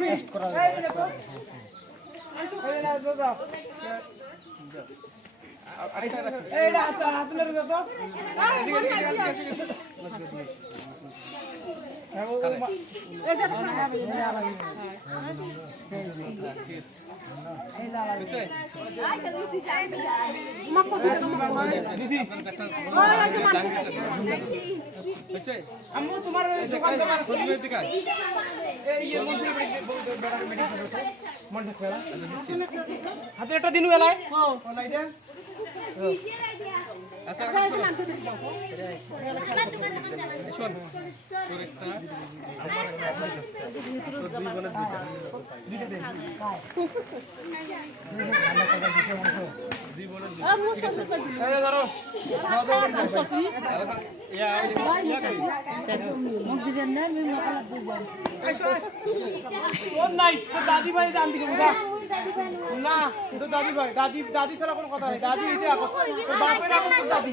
test করা হাতে একটা দিন গেলায় আচ্ছা শোন তোর একটা আমার একটা তোর দুই বলে দুইটা দে আমরা কথা বিষয় অংশ দুই বলে দুইটা এই ধরো মুখ দিবেন না আমি মাথা দিবেন কোন নাই তো দাদি ভাই জান দিকে না তো দাদি ভাই দাদি ছাড়া কোনো কথা নাই দাদি এটা তোর বাপের আগে তোর দাদি